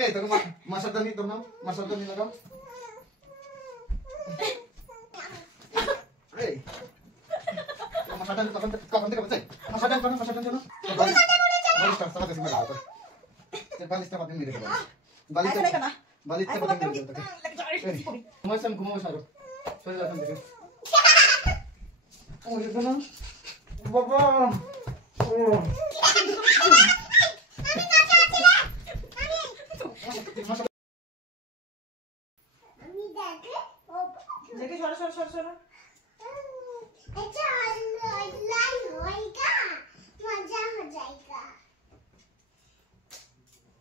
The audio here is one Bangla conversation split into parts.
এই তোকে মশাদানি তো নাও, মশাদানি লাগাও। এই মশাদানি কখন থেকে বলছে? মশাদানি করো, মশাদানি করো। বালিশটা সাথে মেরে দাও। এই বালিশটা বাদ মেরে দাও। বালিশটা বাদ মেরে দাও। মশান ঘুমাও সারো। চলে যাও থেকে। ওরে বাবা। বাবা। ও देखिए छोड़ छोड़ छोड़ छोड़ अच्छा लाइन होएगा मजा हो जाएगा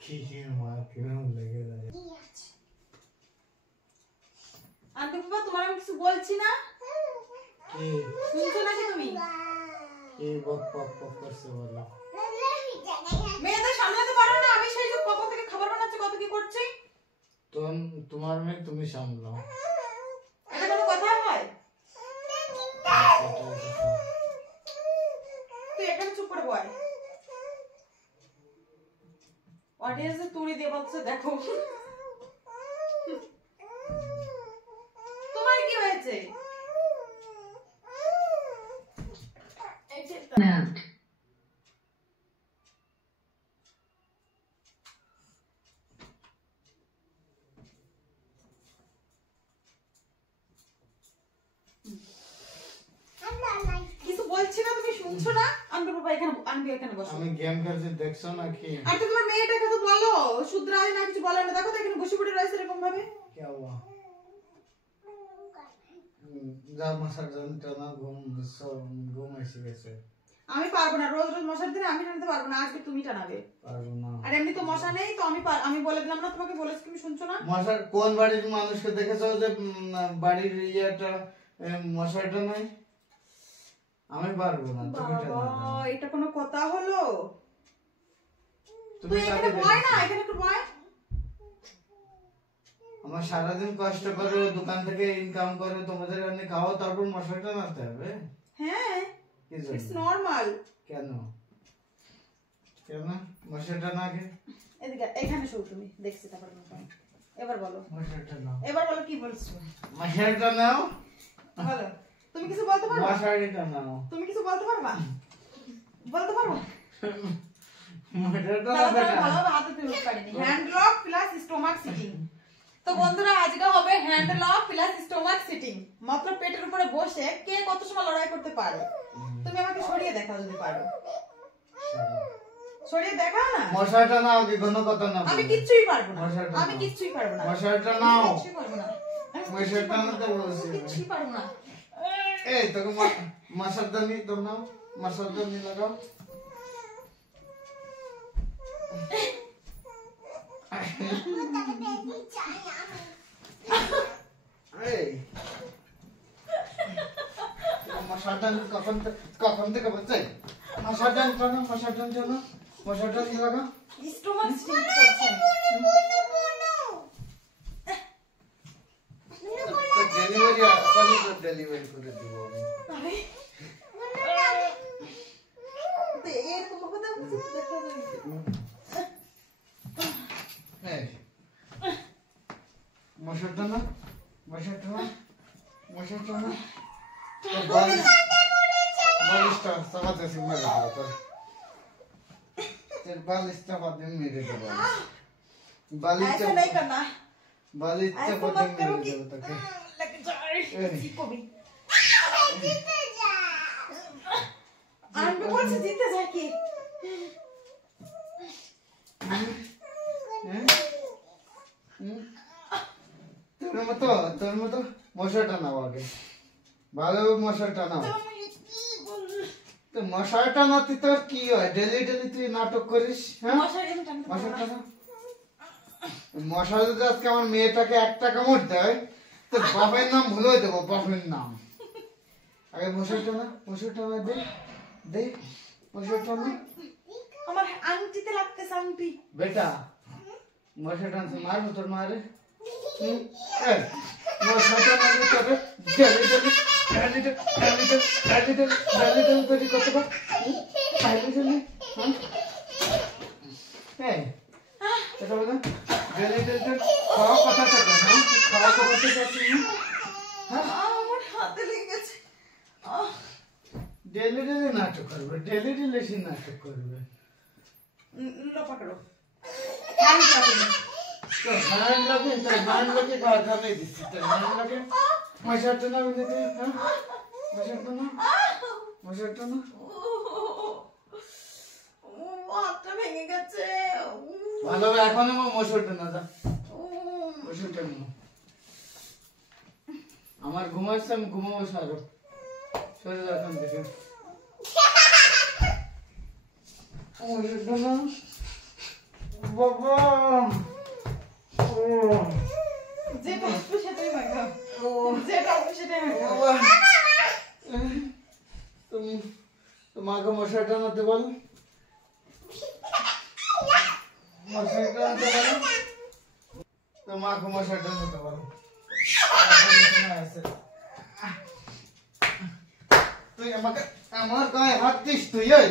किसी मार क्यों लगेगा आंटी पापा तुम्हारा मैं किसी बोलছি না কি শুনছো না কি তুমি কি বক বক বক করছে বলো মেয়েদের সামলাতে পারো না আমি সেই যে কখন থেকে খাবার বানাচ্ছি কত কি করছি তোমার মেয়ে তুমি সামলাও এটা কোনো কথা হয় তুই এখানে চুপ করে বয় অডিয়েন্স তুড়ি দিয়ে বলছে দেখো তোমার কি হয়েছে Note. কিছু বলছি না তুমি শুনছো না আনবে বাবা এখানে বসো আমি গেম খেলছি দেখছো নাকি আর তো তোমার মেয়েটাকে তো বলো শুধরাই না কিছু বলে না দেখো তো এখানে বসে পড়ে রয়েছে এরকম ভাবে কি हुआ যা মশার টানা ঘুম এসে গেছে আমি পারবো না রোজ রোজ মশার দিনে আমি টানতে পারবো না আজকে তুমি টানাবে পারবো না আর এমনি তো মশা নেই তো আমি বলে দিলাম না তোমাকে বলেছি তুমি শুনছো না মশার কোন বাড়ির মানুষকে দেখেছো যে বাড়ির ইয়েটা মশাটা নাই আমি পারবো না তুমি বাবা টানো এটা কোনো কথা হলো তুমি তুই এখানে বয় না এখানে একটু বয় আমার সারাদিন কষ্ট করো দোকান থেকে ইনকাম করো তোমাদের এনে খাও তারপর মশাটা নাতে হবে হ্যাঁ কি ইটস জন্য নরমাল কেন কেন মশাটা না কে এদিকে এখানে শুও তুমি দেখছি তারপর এবার বলো মশাটা নাও এবার বলো কি বলছো মশাটা নাও বলো তুমি কিছু বলতে পারবে মশাটা নাও তুমি কিছু বলতে পারবা বলতে পারবো মশাটা তাহলে নাও ভালো হাতে তুলতে পারিনি hand lock plus stomach sitting তো বন্ধুরা আজকে হবে hand lock plus stomach sitting মাত্র পেটের উপরে বসে কে কত সময় লড়াই করতে পারে তুমি আমাকে সরিয়ে দেখাও যদি পারো সরিয়ে দেখাও না মশাটা নাও কি কোনো কথা না আমি কিচ্ছুই পারবো না মশাটা আমি নাও। কিচ্ছুই পারবো না মশাটা নাও কিচ্ছুই পারবো না মশাটা না তো বলছি কিচ্ছুই পারবো না এই তোকে মশাদানি তো নাও মশাদানি লাগাও এই মশাদানি কখন থেকে বলছে মশাদানি করো মশাদানি জানো মশাদানি লাগাও স্টমাক সিটিং করছে ডেলিভারি করে দিব আরে এরকম কথা বলছিস দেখো এই মশাটা না মশাটা না মশাটা না বালিশটা সাবাতে মেরে দেবো তোর বালিশটা বাদে মেরে দেবো বালিশটা ऐसा नहीं करना বালিশটা ऐसा বাদে मत करो মেরে कि দেবো তোকে लग जाए किसी को भी जीते जा आंटी बोल से जीते जाए कि তোর মতো মশাটা নাও আগে ভালো মশাটা নাও তো মশাটা না তুই তোর কি হয় ডেলি ডেলি তুই নাটক করিস হ্যাঁ মশাটা না মশা যদি আজকে আমার মেয়েটাকে 1 টাকা কামড় দেয় তো বাপের নাম ভুলে দেবো বাপের নাম আগে মশাটা না দে দে মশাটা না আমার আংটিতে লাগতেছে আংটি बेटा मशा से मार তোর মারে মশাটা মানে তবে জলি জলি জলি করে কত কত জলি জলি হ্যাঁ এটা বলো डेली डेली खाओ কথা তো না খাওয়া তো করতে পারছি না আমার হাতে লেগে গেছে डेली डेली नाटक करবে डेली डेली সে নাটক করবে लो पकड़ो हैंड लगे तो हैंड लगे बाधा नहीं दिसती तो हैंड लगे मशाट ना बिंदे हां मशाट ना হাতটা ভেঙে গেছে ভালো এখন মশাট না যা মশাট না আমার ঘুমাচ্ছে আমি ঘুমাবো সারো সরে যা এখন দেখে মশাট না বাবা যেটা আসবে সেটাই মাখা যেটা আসবে সেটাই মাখা তুমি তোমাকে মশাই টানাতে বল মশাই টানাতে বলো তোমাকে মশাই টানাতে বলো তুই আমাকে আমার গায়ে হাত দিস তুই এই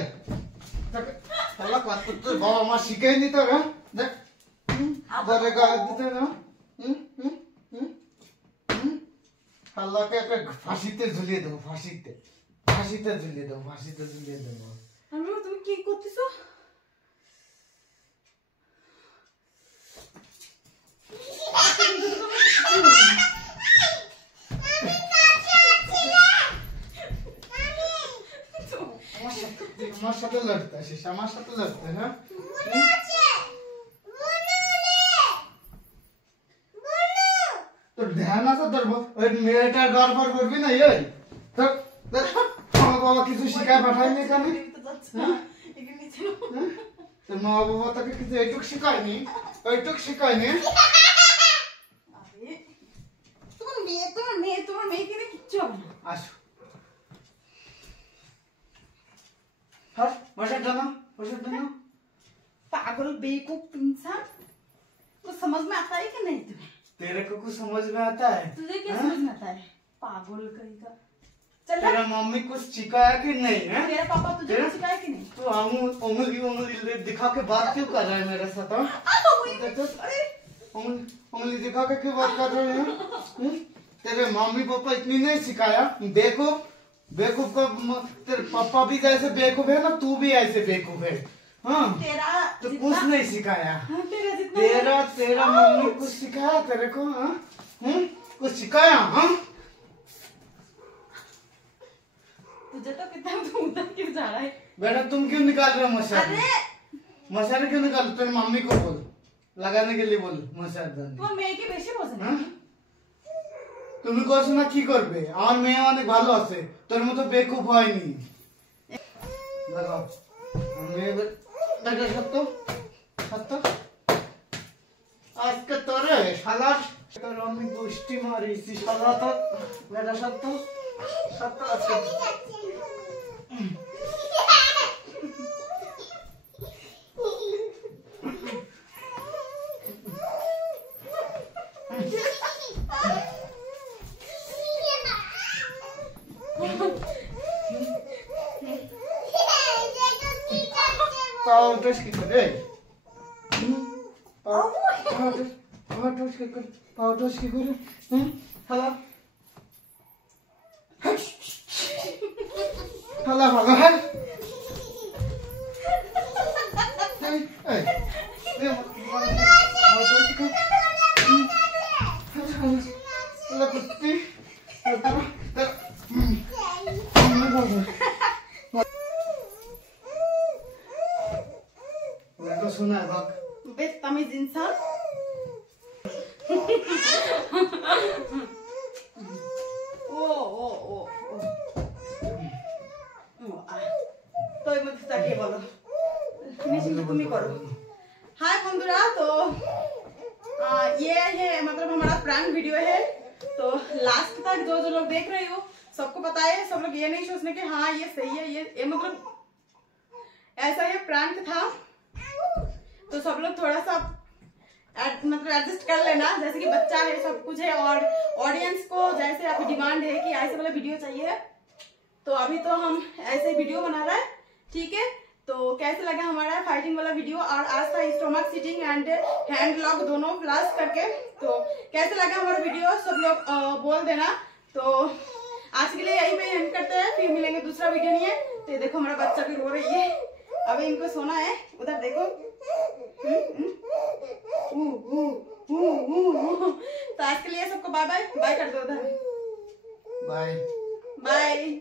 তোর বাবা মা শিখায়নি তো হ্যাঁ দেখ ধরে গায়ে দিতে না আল্লাহকে একটা ফাঁসিতে ঝুলিয়ে দেবো ফাঁসিতে ঝুলিয়ে দেবো আমি তুমি কি করতেছো আমার সাথে লড়তে আসিস আমার সাথে লড়তে হ্যাঁ তোর ধ্যান আছে তোর ওই মেয়েটার গড়বড় করবি না এই তোর মা বাবা কিছু শিখায় পাঠায়নি এখানে তোর মা বাবা তোকে কিছু এইটুক শিখায়নি তোমার মেয়েকে নিয়ে কিচ্ছু হবে না আসো हर मशहूर जाना पागल बेवकूफ इंसान कुछ समझ में आता है कि नहीं तुम्हें तेरे को कुछ समझ में आता है तुझे क्या समझ में आता है पागल कहीं का चल तेरा मम्मी कुछ सिखाया कि नहीं है तेरा पापा तुझे कुछ सिखाया कि नहीं तो उंगली दिखा के बात क्यों कर रहा है मेरे साथ उंगली दिखा के क्यों बात कर रहे हैं तेरे मम्मी पापा इतनी नहीं सिखाया बेवकूफ का तेरे पापा भी जैसे बेवकूफ है ना तू भी ऐसे बेवकूफ है हाँ तेरा तो कुछ नहीं सिखाया तेरा जितना तेरा मम्मी कुछ सिखाया तेरे को हाँ कुछ सिखाया हाँ तुझे तो कितना तू उधर क्यों जा रहा है बेटा तुम क्यों निकाल रहे हो अरे मसाले क्यों निकाल तेरी मम्मी को बोल लगाने के लिए बोल मसाला তোমার মেয়েকে বেশি বোঝে না তুমি কইছো না কি করবে আমার মেয়ে অনেক ভালো আছে তোর মতো বেকুব হয়নি লাগাও মেয়ে দেখা সত্য আজকে তোরে শালার তোর আমি গোষ্ঠী মারিছি শালা তো বেটা সত্য আজকে पाउडर की करे पाउडर की करे हला है सुना है बात बेतमीज इंसान तो मत ताके बोलो তুমি করো हाय बंधुरा तो ये है मतलब हमारा प्रैंक वीडियो है तो लास्ट तक जो लोग देख रहे हो सबको पता है सब लोग ये नहीं सोचने कि हाँ ये सही है ये मतलब ऐसा ये प्रैंक था तो सब लोग थोड़ा सा मतलब एडजस्ट कर लेना जैसे कि बच्चा है सब कुछ है और ऑडियंस को जैसे आपकी डिमांड है कि ऐसे वाला वीडियो चाहिए तो अभी तो हम ऐसे वीडियो बना रहे हैं ठीक है तो तो कैसे लगा हमारा फाइटिंग वाला वीडियो, और आज था stomach sitting and hand lock दोनों प्लस करके। तो कैसे लगा हमारा वीडियो सब लोग बोल देना। तो आज के लिए यही पे एंड करते हैं, फिर मिलेंगे दूसरा वीडियो नहीं है। तो देखो हमारा बच्चा भी रो रही है, अभी इनको सोना है, उधर देखो। तो आज के लिए सबको बाय बाय, बाय कर दो उधर, बाय बाय।